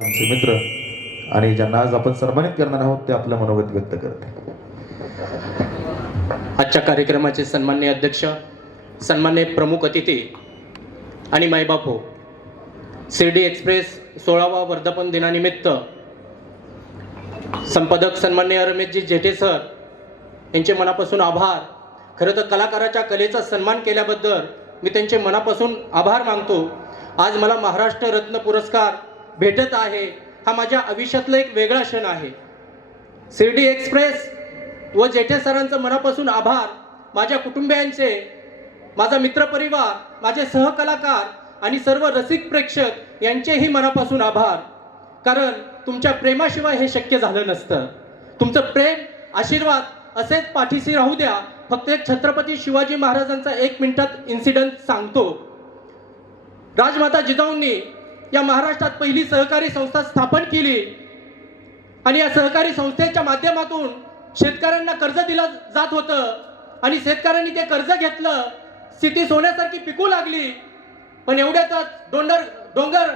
आमचे मित्र आणि ज्यांना आज आपण सन्मानित करणार आहोत ते आपलं मनोगत व्यक्त करते आजच्या कार्यक्रमाचे सन्मान्य अध्यक्ष सन्मान्य प्रमुख अतिथी आणि मायबापो हो शिर्डी एक्सप्रेस सोळावा वर्धापन दिनानिमित्त संपादक सन्मान्य रमेशजी जेठे सर यांचे मनापासून आभार. खरं तर कलाकाराच्या कलेचा सन्मान केल्याबद्दल मी त्यांचे मनापासून आभार मानतो. आज मला महाराष्ट्र रत्न पुरस्कार भेटत आहे हा माझ्या आयुष्यातला एक वेगळा क्षण आहे. शिर्डी एक्सप्रेस व जेठे सरांचं मनापासून आभार. माझ्या कुटुंबियांचे माझा मित्रपरिवार माझे सहकलाकार आणि सर्व रसिक प्रेक्षक यांचेही मनापासून आभार. कारण तुमच्या प्रेमाशिवाय हे शक्य झालं नसतं. तुमचं प्रेम आशीर्वाद असेच पाठीशी राहू द्या. फक्त एक छत्रपती शिवाजी महाराजांचा एक मिनिटात इन्सिडंट सांगतो. राजमाता जिजाऊंनी या महाराष्ट्रात पहिली सहकारी संस्था स्थापन केली. आणि या सहकारी संस्थेच्या माध्यमातून शेतकऱ्यांना कर्ज दिलं जात होतं. आणि शेतकऱ्यांनी ते कर्ज घेतलं. स्थिती सोन्यासारखी पिकू लागली. पण एवढ्यातच डोंगर डोंगर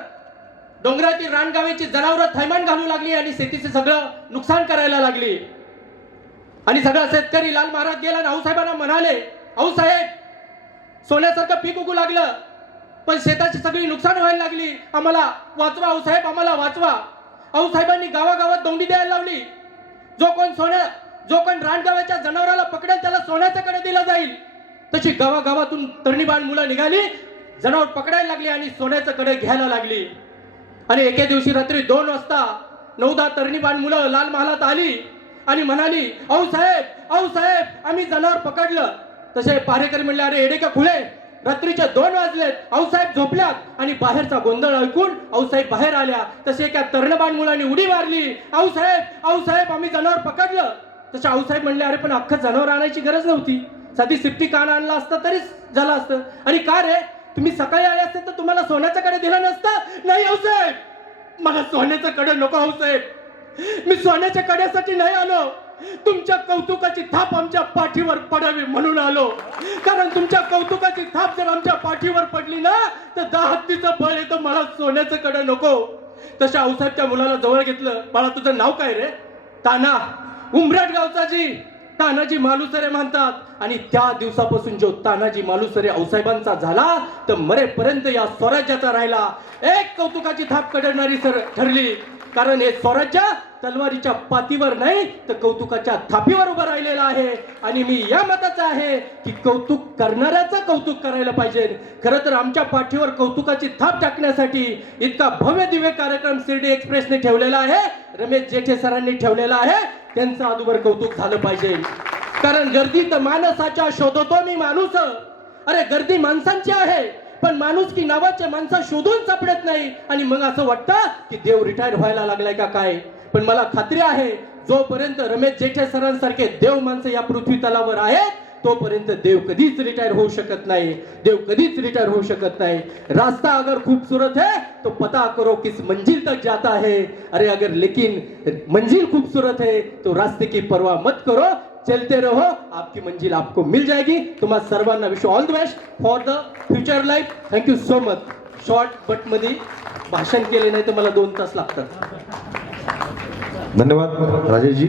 डोंगरातील रानगावेची जनावरं थैमान घालू लागली आणि शेतीचं सगळं नुकसान करायला लागली. आणि सगळा शेतकरी लाल महाराज गेला आणि आऊसाहेबांना म्हणाले आऊसाहेब सोन्यासारखं पीक उगू लागलं. पण शेताची सगळी नुकसान व्हायला लागली. आम्हाला वाचवा आऊसाहेब आम्हाला वाचवा. आऊसाहेबांनी गावागावात दोंडी द्यायला लावली. जो कोण सोन्या जो कोण रानगावाच्या जनावराला पकडेल त्याला सोन्याच्याकडे दिला जाईल. तशी गावागावातून तरणीबाण मुलं निघाली जनावर पकडायला लागली आणि सोन्याचं कडे घ्यायला लागली. आणि एके दिवशी रात्री दोन वाजता नऊदा तरणीबाण मुलं लाल महालात आली आणि म्हणाली औ साहेब औ साहेब आम्ही जनावर पकडलं. तसे पारेकरी म्हणले अरे एडे का खुले? रात्रीच्या दोन वाजलेत. आऊसाहेब झोपल्यात आणि बाहेरचा गोंधळ ऐकून आऊसाहेब बाहेर आल्या. तसे एका तरणबाण मुलांनी उडी मारली. आऊसाहेब आऊसाहेब आम्ही जनावर पकडलं. तसे आऊसाहेब म्हणले अरे पण अख्खं जनावर आणायची गरज नव्हती. साधी सिफ्टी कान आणला असता तरीच झालं असतं. आणि का रे? तुम्ही सकाळी आले असते तर तुम्हाला सोन्याचं कडे दिलं नसतं? नाही आऊसाहेब मला सोन्याचं कडे नको आऊसाहेब मी सोन्याच्या कड्यासाठी नाही आलो. तुमच्या कौतुकाची थाप आमच्या पाठीवर पडावी म्हणून आलो. कारण तुमच्या कौतुकाची थाप जर आमच्या पाठीवर पडली ना तर दहा हत्तीचं बळ येतं मला सोन्याचं कडे नको. तशा औसाच्या मुलाला जवळ घेतलं. बाळा तुझं नाव काय रे? ताना. उमराट गावचा जी तानाजी मालुसरे म्हणतात. आणि त्या दिवसापासून जो तानाजी मालुसरे औसाहेबांचा झाला तर मरेपर्यंत या स्वराज्याचा राहिला. एक कौतुकाची थाप कडणारी सर ठरली. कारण हे स्वराज्य तलवारीच्या पातीवर नाही तर कौतुकाच्या थापीवर उभं राहिलेलं आहे. आणि मी या मताचा आहे की कौतुक करणाऱ्याचं कौतुक करायला पाहिजे. खरं तर आमच्या पाठीवर कौतुकाची थाप टाकण्यासाठी इतका भव्य दिव्य कार्यक्रम शिर्डी एक्सप्रेसने ठेवलेला आहे. रमेश जेठे सरांनी ठेवलेला आहे. त्यांचं अदुबर कौतुक झालं पाहिजे. कारण गर्दी तर माणसाच्या शोधतो मी माणूस. अरे गर्दी माणसांची आहे. पण माणूस की नावाचे माणसं शोधून सापडत नाही. आणि मग असं वाटतं की देव रिटायर व्हायला लागलाय का काय? पण मला खात्री आहे जोपर्यंत रमेश जेठे सरांसारखे देव माणसं या पृथ्वी तलावर आहेत तोपर्यंत देव कधीच रिटायर होऊ शकत नाही. देव कधीच रिटायर होऊ शकत नाही. रास्ता अगर खूबसूरत है तो पता करो किस मंजिल तक जाता है. अरे अगर लेकिन मंजिल खूबसूरत है तो रास्ते की परवाह मत करो चलते रहो आपकी मंजिल आपको मिल जाएगी. तुम्हाला सर्वांना wish all the best for the future life thank you so much short बटमध्ये भाषण केले नाही तर मला दोन तास लागतात. धन्यवाद राजेशजी.